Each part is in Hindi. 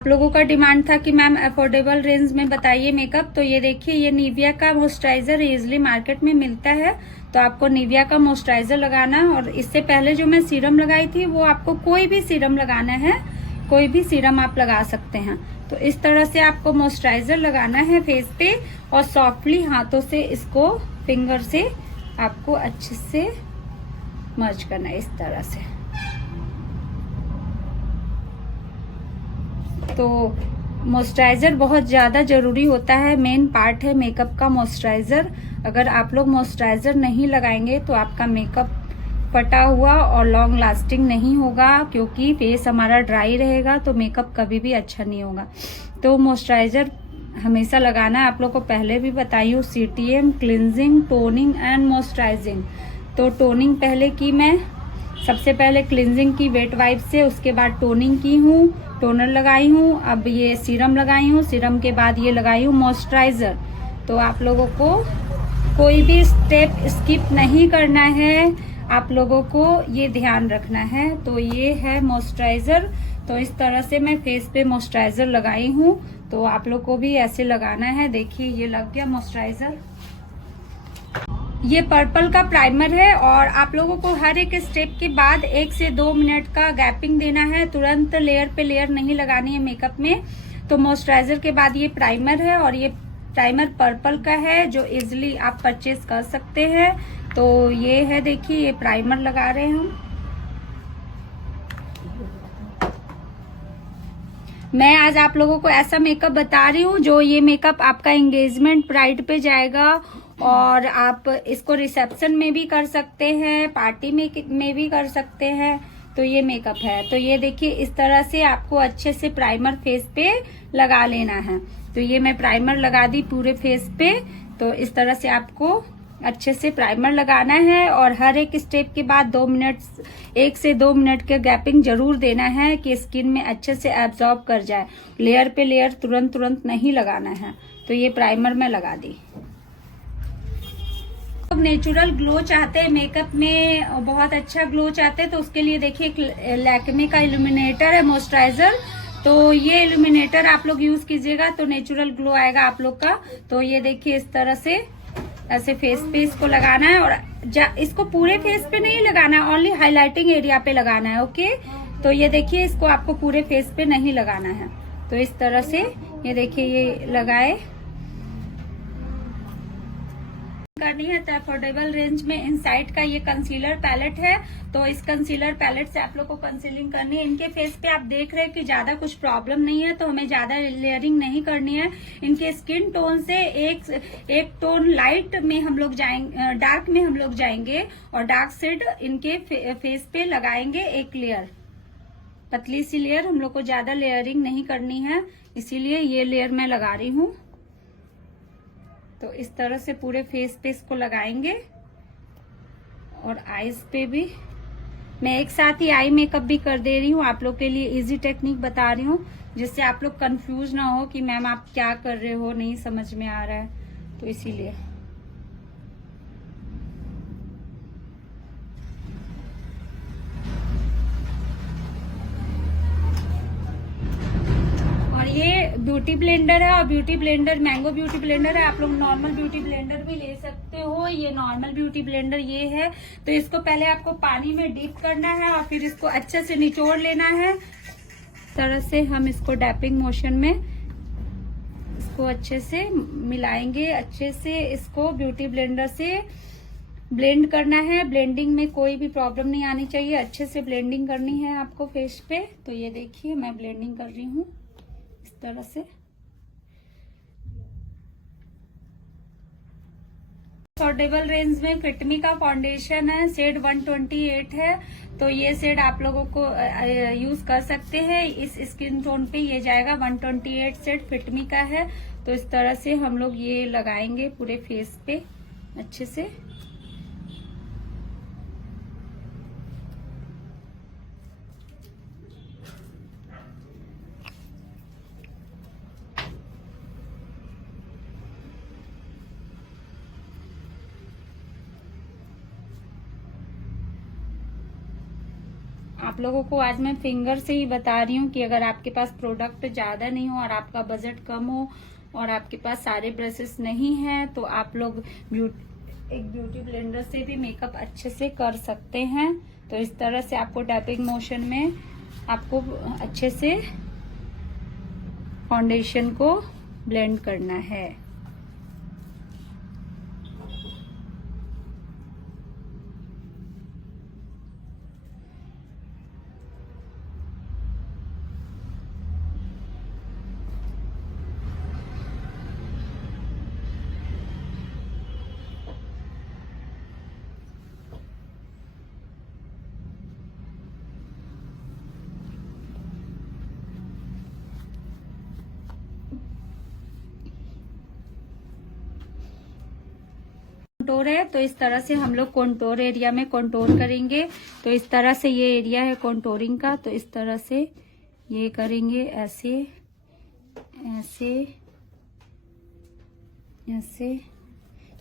आप लोगों का डिमांड था कि मैम अफोर्डेबल रेंज में बताइए मेकअप। तो ये देखिए, ये निविया का मॉइस्चराइजर इजिली मार्केट में मिलता है, तो आपको निविया का मॉइस्चराइजर लगाना है। और इससे पहले जो मैं सीरम लगाई थी, वो आपको कोई भी सीरम लगाना है, कोई भी सीरम आप लगा सकते हैं। तो इस तरह से आपको मॉइस्चराइजर लगाना है फेस पे, और सॉफ्टली हाथों से इसको फिंगर से आपको अच्छे से मर्ज करना है इस तरह से। तो मॉइस्चराइजर बहुत ज़्यादा ज़रूरी होता है, मेन पार्ट है मेकअप का मॉइस्चराइजर। अगर आप लोग मॉइस्चराइजर नहीं लगाएंगे तो आपका मेकअप फटा हुआ और लॉन्ग लास्टिंग नहीं होगा, क्योंकि फेस हमारा ड्राई रहेगा तो मेकअप कभी भी अच्छा नहीं होगा। तो मॉइस्चराइजर हमेशा लगाना है। आप लोग को पहले भी बताई हूँ, CTM, cleansing, toning and moisturising. तो टोनिंग पहले की मैं, सबसे पहले क्लिनजिंग की वेट वाइप से, उसके बाद टोनिंग की हूँ, टोनर लगाई हूँ, अब ये सीरम लगाई हूँ, सीरम के बाद ये लगाई हूँ मॉइस्चराइजर। तो आप लोगों को कोई भी स्टेप स्किप नहीं करना है, आप लोगों को ये ध्यान रखना है। तो ये है मॉइस्चराइजर। तो इस तरह से मैं फेस पे मॉइस्चराइजर लगाई हूँ, तो आप लोग को भी ऐसे लगाना है। देखिए, ये लग गया मॉइस्चराइजर। ये पर्पल का प्राइमर है, और आप लोगों को हर एक स्टेप के बाद 1 से 2 मिनट का गैपिंग देना है, तुरंत लेयर पे लेयर नहीं लगानी है मेकअप में। तो मॉइस्चराइजर के बाद ये प्राइमर है, और ये प्राइमर पर्पल का है, जो इजिली आप परचेज कर सकते हैं। तो ये है, देखिए, ये प्राइमर लगा रहे हैं हम। मैं आज आप लोगों को ऐसा मेकअप बता रही हूँ जो ये मेकअप आपका एंगेजमेंट ब्राइड पे जाएगा, और आप इसको रिसेप्शन में भी कर सकते हैं, पार्टी में भी कर सकते हैं। तो ये मेकअप है। तो ये देखिए, इस तरह से आपको अच्छे से प्राइमर फेस पे लगा लेना है। तो ये मैं प्राइमर लगा दी पूरे फेस पे। तो इस तरह से आपको अच्छे से प्राइमर लगाना है, और हर एक स्टेप के बाद 1 से 2 मिनट के गैपिंग जरूर देना है, कि स्किन में अच्छे से एब्जॉर्ब कर जाए। लेयर पे लेयर तुरंत नहीं लगाना है। तो ये प्राइमर मैं लगा दी। लोग नेचुरल ग्लो चाहते हैं मेकअप में, बहुत अच्छा ग्लो चाहते हैं, तो उसके लिए देखिए, लैक्मे का इल्यूमिनेटर है मॉइस्चराइजर। तो ये इल्यूमिनेटर आप लोग यूज कीजिएगा तो नेचुरल ग्लो आएगा आप लोग का। तो ये देखिए, इस तरह से ऐसे फेस पे इसको लगाना है, और इसको पूरे फेस पे नहीं लगाना है, ओनली हाइलाइटिंग एरिया पे लगाना है। ओके, तो ये देखिए, इसको आपको पूरे फेस पे नहीं लगाना है। तो इस तरह से ये देखिए, ये लगाए करनी है। तो अफोर्डेबल रेंज में इनसाइड का ये कंसीलर पैलेट है। तो इस कंसीलर पैलेट से आप लोग को कंसीलिंग करनी है। इनके फेस पे आप देख रहे हैं कि ज्यादा कुछ प्रॉब्लम नहीं है, तो हमें ज्यादा लेयरिंग नहीं करनी है। इनके स्किन टोन से एक टोन लाइट में हम लोग जाएंगे, डार्क में हम लोग जाएंगे, और डार्क शेड इनके फेस पे लगाएंगे एक लेयर, पतली सी लेयर। हम लोग को ज्यादा लेयरिंग नहीं करनी है, इसीलिए ये लेयर मैं लगा रही हूँ। तो इस तरह से पूरे फेस पे इसको लगाएंगे, और आईज पे भी मैं एक साथ ही आई मेकअप भी कर दे रही हूँ। आप लोग के लिए इजी टेक्निक बता रही हूँ, जिससे आप लोग कंफ्यूज ना हो कि मैम आप क्या कर रहे हो, नहीं समझ में आ रहा है, तो इसीलिए। ये ब्यूटी ब्लेंडर है, और beauty blender mango beauty blender है। आप लोग नॉर्मल ब्यूटी ब्लेंडर भी ले सकते हो। ये नॉर्मल ब्यूटी ब्लेंडर ये है। तो इसको पहले आपको पानी में डिप करना है, और फिर इसको अच्छे से निचोड़ लेना है। इस तरह से हम इसको डैपिंग मोशन में इसको अच्छे से मिलाएंगे। अच्छे से इसको ब्यूटी ब्लेंडर से ब्लेंड करना है। ब्लेंडिंग में कोई भी प्रॉब्लम नहीं आनी चाहिए, अच्छे से ब्लेंडिंग करनी है आपको फेस पे। तो ये देखिए, मैं ब्लेंडिंग कर रही हूँ इस तरह से। अफोर्डेबल रेंज में फिटमी का फाउंडेशन है, शेड 128 है। तो ये शेड आप लोगों को यूज कर सकते हैं। इस स्किन टोन पे ये जाएगा। 128 शेड फिटमी का है। तो इस तरह से हम लोग ये लगाएंगे पूरे फेस पे अच्छे से। आप लोगों को आज मैं फिंगर से ही बता रही हूँ कि अगर आपके पास प्रोडक्ट ज्यादा नहीं हो और आपका बजट कम हो और आपके पास सारे ब्रशेस नहीं हैं तो आप लोग एक ब्यूटी ब्लेंडर से भी मेकअप अच्छे से कर सकते हैं। तो इस तरह से आपको टैपिंग मोशन में आपको अच्छे से फाउंडेशन को ब्लेंड करना है। कंटोर है तो इस तरह से हम लोग कंटोर एरिया में कंटोर करेंगे। तो इस तरह से ये एरिया है कंटोरिंग का, तो इस तरह से ये करेंगे, ऐसे ऐसे ऐसे,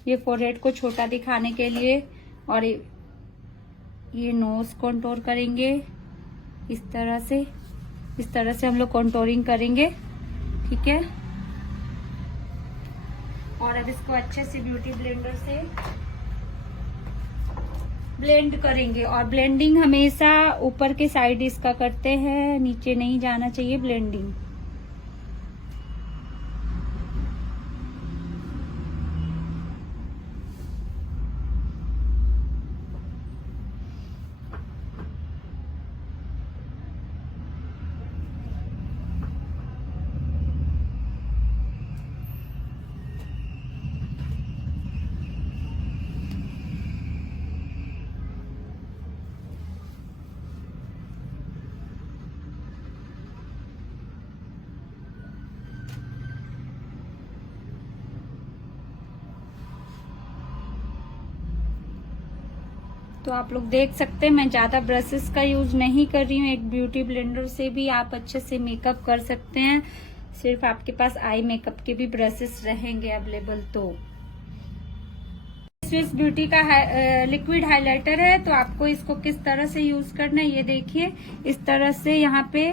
ये फोरहेड को छोटा दिखाने के लिए। और ये नोज कंटोर करेंगे इस तरह से हम लोग कंटोरिंग करेंगे, ठीक है। और अब इसको अच्छे से ब्यूटी ब्लेंडर से ब्लेंड करेंगे। और ब्लेंडिंग हमेशा ऊपर के साइड इसका करते हैं, नीचे नहीं जाना चाहिए ब्लेंडिंग। तो आप लोग देख सकते हैं मैं ज्यादा ब्रशेस का यूज नहीं कर रही हूँ। एक ब्यूटी ब्लेंडर से भी आप अच्छे से मेकअप कर सकते हैं। सिर्फ आपके पास आई मेकअप के भी ब्रशेस रहेंगे अवेलेबल। तो स्विस ब्यूटी का लिक्विड हाइलाइटर है, तो आपको इसको किस तरह से यूज करना है ये देखिए। इस तरह से यहाँ पे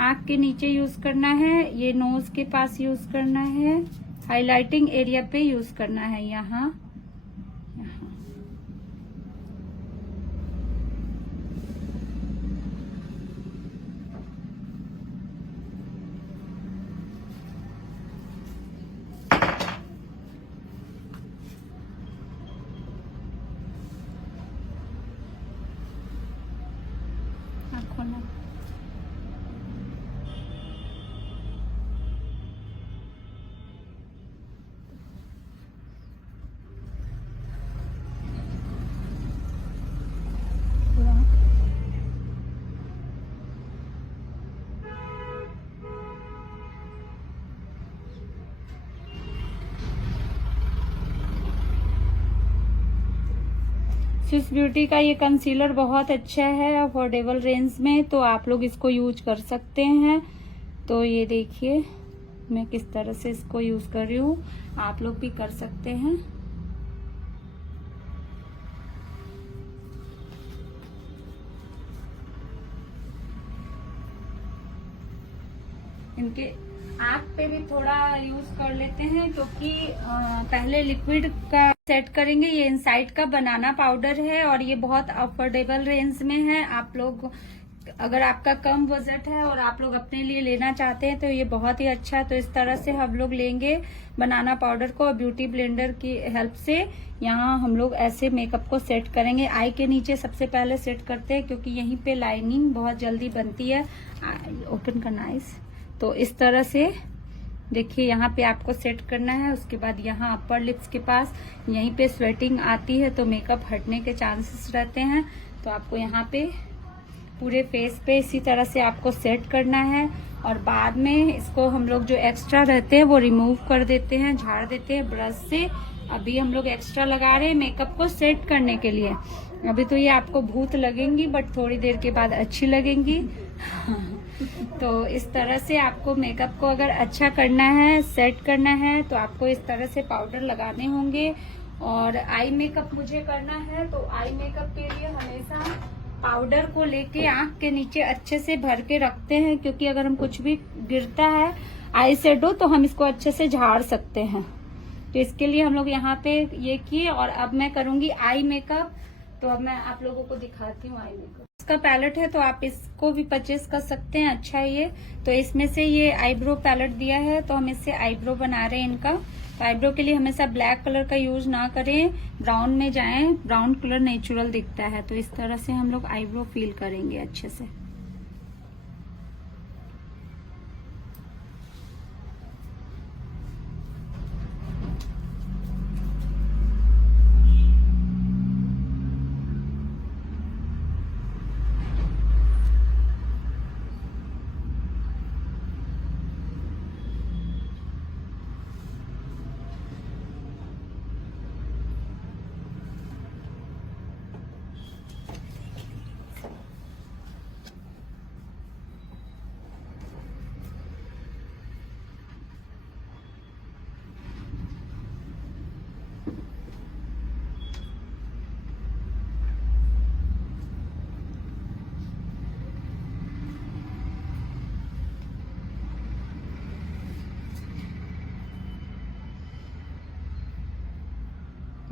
आंख के नीचे यूज करना है, ये नोज के पास यूज करना है, हाइलाइटिंग एरिया पे यूज करना है, यहाँ खोलना। स्विस ब्यूटी का ये कंसीलर बहुत अच्छा है अफोर्डेबल रेंज में, तो आप लोग इसको यूज कर सकते हैं। तो ये देखिए मैं किस तरह से इसको यूज कर रही हूँ, आप लोग भी कर सकते हैं। इनके आँख पे भी थोड़ा यूज कर लेते हैं, क्योंकि पहले लिक्विड का सेट करेंगे। ये इनसाइड का बनाना पाउडर है और ये बहुत अफोर्डेबल रेंज में है। आप लोग अगर आपका कम बजट है और आप लोग अपने लिए लेना चाहते हैं तो ये बहुत ही अच्छा है। तो इस तरह से हम लोग लेंगे बनाना पाउडर को और ब्यूटी ब्लेंडर की हेल्प से यहाँ हम लोग ऐसे मेकअप को सेट करेंगे। आई के नीचे सबसे पहले सेट करते हैं, क्योंकि यहीं पे लाइनिंग बहुत जल्दी बनती है। ओपन करना आइस। तो इस तरह से देखिए यहाँ पे आपको सेट करना है। उसके बाद यहाँ अपर लिप्स के पास यहीं पे स्वेटिंग आती है तो मेकअप हटने के चांसेस रहते हैं। तो आपको यहाँ पे पूरे फेस पे इसी तरह से आपको सेट करना है। और बाद में इसको हम लोग जो एक्स्ट्रा रहते हैं वो रिमूव कर देते हैं, झाड़ देते हैं ब्रश से। अभी हम लोग एक्स्ट्रा लगा रहे हैं मेकअप को सेट करने के लिए। अभी तो ये आपको भूत लगेंगी, बट थोड़ी देर के बाद अच्छी लगेंगी। तो इस तरह से आपको मेकअप को अगर अच्छा करना है, सेट करना है, तो आपको इस तरह से पाउडर लगाने होंगे। और आई मेकअप मुझे करना है, तो आई मेकअप के लिए हमेशा पाउडर को लेके आंख के नीचे अच्छे से भर के रखते हैं, क्योंकि अगर हम कुछ भी गिरता है आई शेडो तो हम इसको अच्छे से झाड़ सकते हैं। तो इसके लिए हम लोग यहाँ पे ये किए। और अब मैं करूंगी आई मेकअप। तो अब मैं आप लोगों को दिखाती हूँ आई मेकअप। इसका पैलेट है तो आप इसको भी परचेज कर सकते हैं, अच्छा है ये। तो इसमें से ये आईब्रो पैलेट दिया है, तो हम इससे आईब्रो बना रहे हैं इनका। तो आईब्रो के लिए हमेशा ब्लैक कलर का यूज ना करें, ब्राउन में जाएं, ब्राउन कलर नेचुरल दिखता है। तो इस तरह से हम लोग आईब्रो फील करेंगे अच्छे से।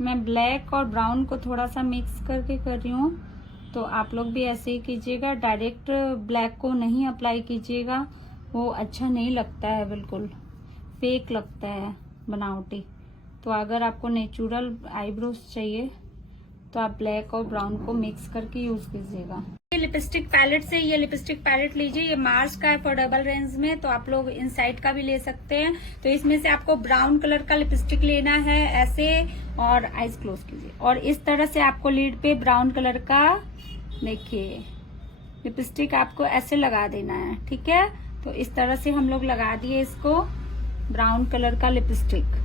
मैं ब्लैक और ब्राउन को थोड़ा सा मिक्स करके कर रही हूँ। तो आप लोग भी ऐसे ही कीजिएगा, डायरेक्ट ब्लैक को नहीं अप्लाई कीजिएगा, वो अच्छा नहीं लगता है, बिल्कुल फेक लगता है, बनावटी। तो अगर आपको नेचुरल आईब्रोज चाहिए तो आप ब्लैक और ब्राउन को मिक्स करके यूज कीजिएगा। ये लिपस्टिक पैलेट से ये लिपस्टिक पैलेट लीजिए, ये मार्स का अफोर्डेबल रेंज में। तो आप लोग इनसाइड का भी ले सकते हैं। तो इसमें से आपको ब्राउन कलर का लिपस्टिक लेना है ऐसे, और आईज क्लोज कीजिए। और इस तरह से आपको लीड पे ब्राउन कलर का, देखिए, लिपस्टिक आपको ऐसे लगा देना है, ठीक है। तो इस तरह से हम लोग लगा दिए इसको, ब्राउन कलर का लिपस्टिक।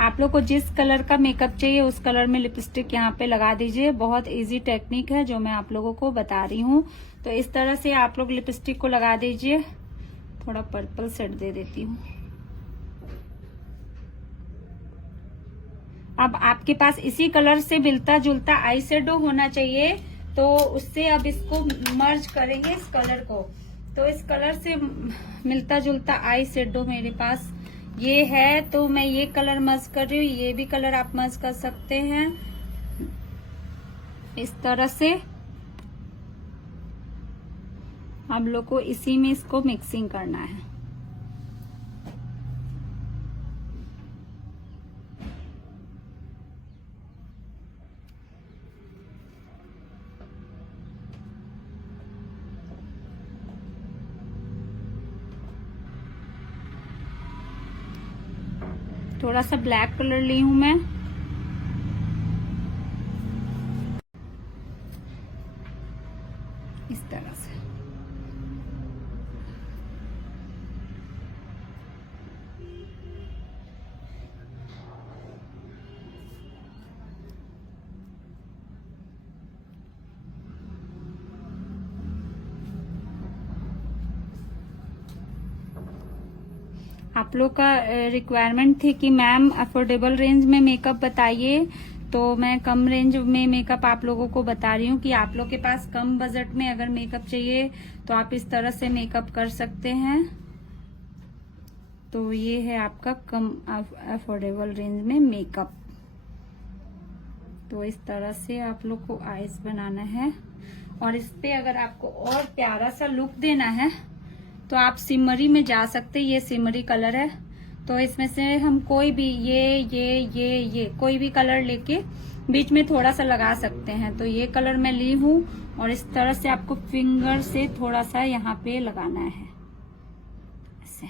आप लोग को जिस कलर का मेकअप चाहिए उस कलर में लिपस्टिक यहाँ पे लगा दीजिए। बहुत इजी टेक्निक है जो मैं आप लोगों को बता रही हूँ। तो इस तरह से आप लोग लिपस्टिक को लगा दीजिए। थोड़ा पर्पल शेड दे देती हूँ। अब आपके पास इसी कलर से मिलता जुलता आई शेडो होना चाहिए, तो उससे अब इसको मर्ज करेंगे इस कलर को। तो इस कलर से मिलता जुलता आई शेडो मेरे पास ये है, तो मैं ये कलर मर्ज कर रही हूँ। ये भी कलर आप मर्ज कर सकते हैं इस तरह से। हम लोग को इसी में इसको मिक्सिंग करना है। थोड़ा सा ब्लैक कलर ली हूं मैं। इस तरह से आप लोग का रिक्वायरमेंट थी कि मैम अफोर्डेबल रेंज में मेकअप बताइए, तो मैं कम रेंज में मेकअप आप लोगों को बता रही हूँ कि आप लोग के पास कम बजट में अगर मेकअप चाहिए तो आप इस तरह से मेकअप कर सकते हैं। तो ये है आपका कम अफोर्डेबल रेंज में मेकअप। तो इस तरह से आप लोग को आईज बनाना है। और इस पे अगर आपको और प्यारा सा लुक देना है तो आप सिमरी में जा सकते हैं। ये सिमरी कलर है, तो इसमें से हम कोई भी ये कोई भी कलर लेके बीच में थोड़ा सा लगा सकते हैं। तो ये कलर मैं ली हूँ और इस तरह से आपको फिंगर से थोड़ा सा यहाँ पे लगाना है ऐसे।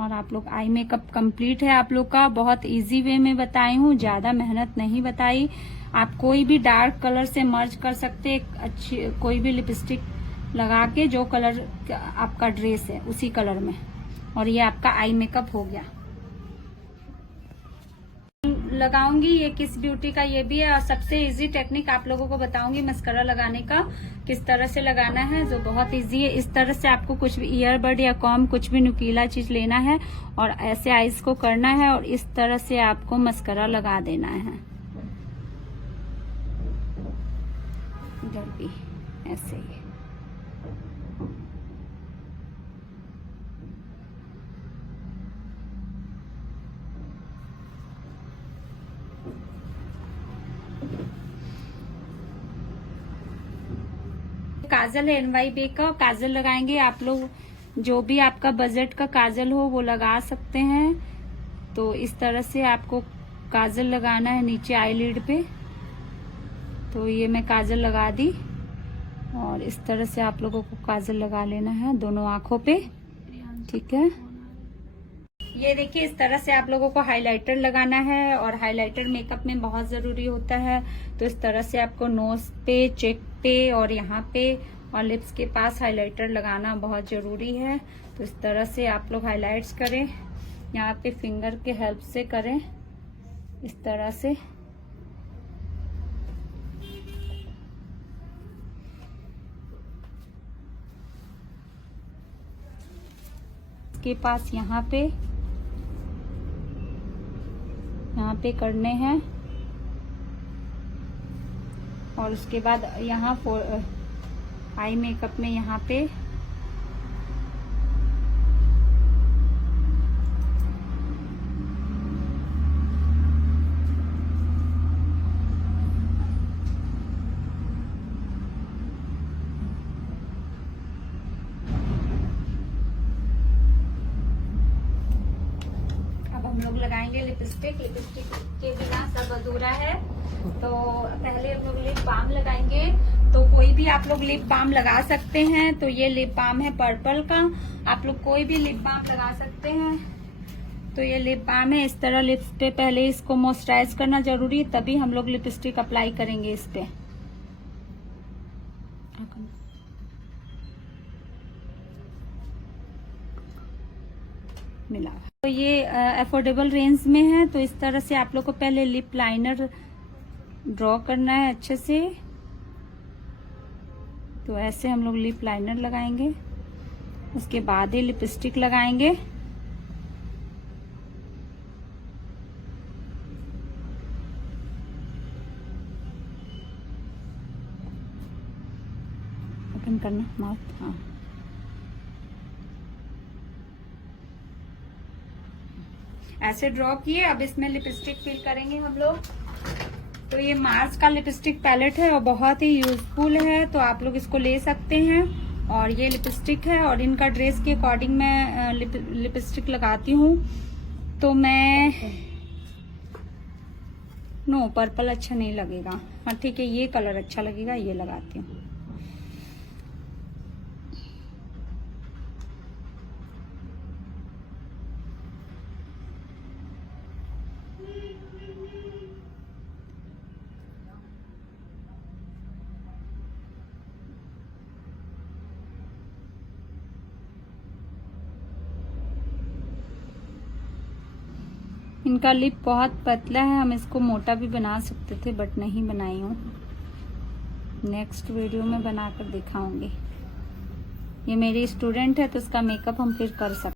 और आप लोग आई मेकअप कंप्लीट है आप लोग का। बहुत इजी वे में बताई हूँ, ज्यादा मेहनत नहीं बताई। आप कोई भी डार्क कलर से मर्ज कर सकते हैं, अच्छी कोई भी लिपस्टिक लगा के, जो कलर आपका ड्रेस है उसी कलर में। और ये आपका आई मेकअप हो गया। लगाऊंगी ये किस ब्यूटी का ये भी है, और सबसे इजी टेक्निक आप लोगों को बताऊंगी मस्करा लगाने का किस तरह से लगाना है, जो बहुत इजी है। इस तरह से आपको कुछ भी ईयरबड या कॉम कुछ भी नुकीला चीज लेना है और ऐसे आईज को करना है और इस तरह से आपको मस्करा लगा देना है। इधर भी ऐसे ही। काजल है NYB का, काजल लगाएंगे आप लोग, जो भी आपका बजट का काजल हो वो लगा सकते हैं। तो इस तरह से आपको काजल लगाना है नीचे आईलिड पे। तो ये मैं काजल लगा दी और इस तरह से आप लोगों को काजल लगा लेना है दोनों आंखों पे, ठीक है। ये देखिए इस तरह से आप लोगों को हाइलाइटर लगाना है और हाइलाइटर मेकअप में बहुत जरूरी होता है। तो इस तरह से आपको नोज पे, चेक पे और यहाँ पे और लिप्स के पास हाइलाइटर लगाना बहुत जरूरी है। तो इस तरह से आप लोग हाइलाइट्स करें, यहाँ पे फिंगर के हेल्प से करें इस तरह से। के पास यहाँ पे करने हैं और उसके बाद यहाँ आई मेकअप में यहाँ पे हम लोग लगाएंगे लिपस्टिक। लिपस्टिक के बिना सब अधूरा है। तो पहले हम लोग लिप बाम लगाएंगे। तो कोई भी आप लोग लिप बाम लगा सकते हैं। तो ये लिप बाम है पर्पल का, आप लोग कोई भी लिप बाम लगा सकते हैं। तो ये लिप बाम है। इस तरह लिप्स पे पहले इसको मॉइस्चराइज करना जरूरी है, तभी हम लोग लिपस्टिक अप्लाई करेंगे इस पे। मिला। तो ये अफोर्डेबल रेंज में है। तो इस तरह से आप लोग को पहले लिप लाइनर ड्रॉ करना है अच्छे से। तो ऐसे हम लोग लिप लाइनर लगाएंगे, उसके बाद ही लिपस्टिक लगाएंगे। ओपन करना माउथ, हाँ। ऐसे ड्रॉ किए। अब इसमें लिपस्टिक फिल करेंगे हम लोग। तो ये मार्स का लिपस्टिक पैलेट है और बहुत ही यूजफुल है। तो आप लोग इसको ले सकते हैं। और ये लिपस्टिक है और इनका ड्रेस के अकॉर्डिंग मैं लिपस्टिक लगाती हूँ। तो मैं नो पर्पल अच्छा नहीं लगेगा, हाँ ठीक है, ये कलर अच्छा लगेगा, ये लगाती हूँ। इनका लिप बहुत पतला है, हम इसको मोटा भी बना सकते थे बट नहीं बनाई हूँ। नेक्स्ट वीडियो में बनाकर दिखाऊंगी। ये मेरी स्टूडेंट है तो उसका मेकअप हम फिर कर सकते हैं।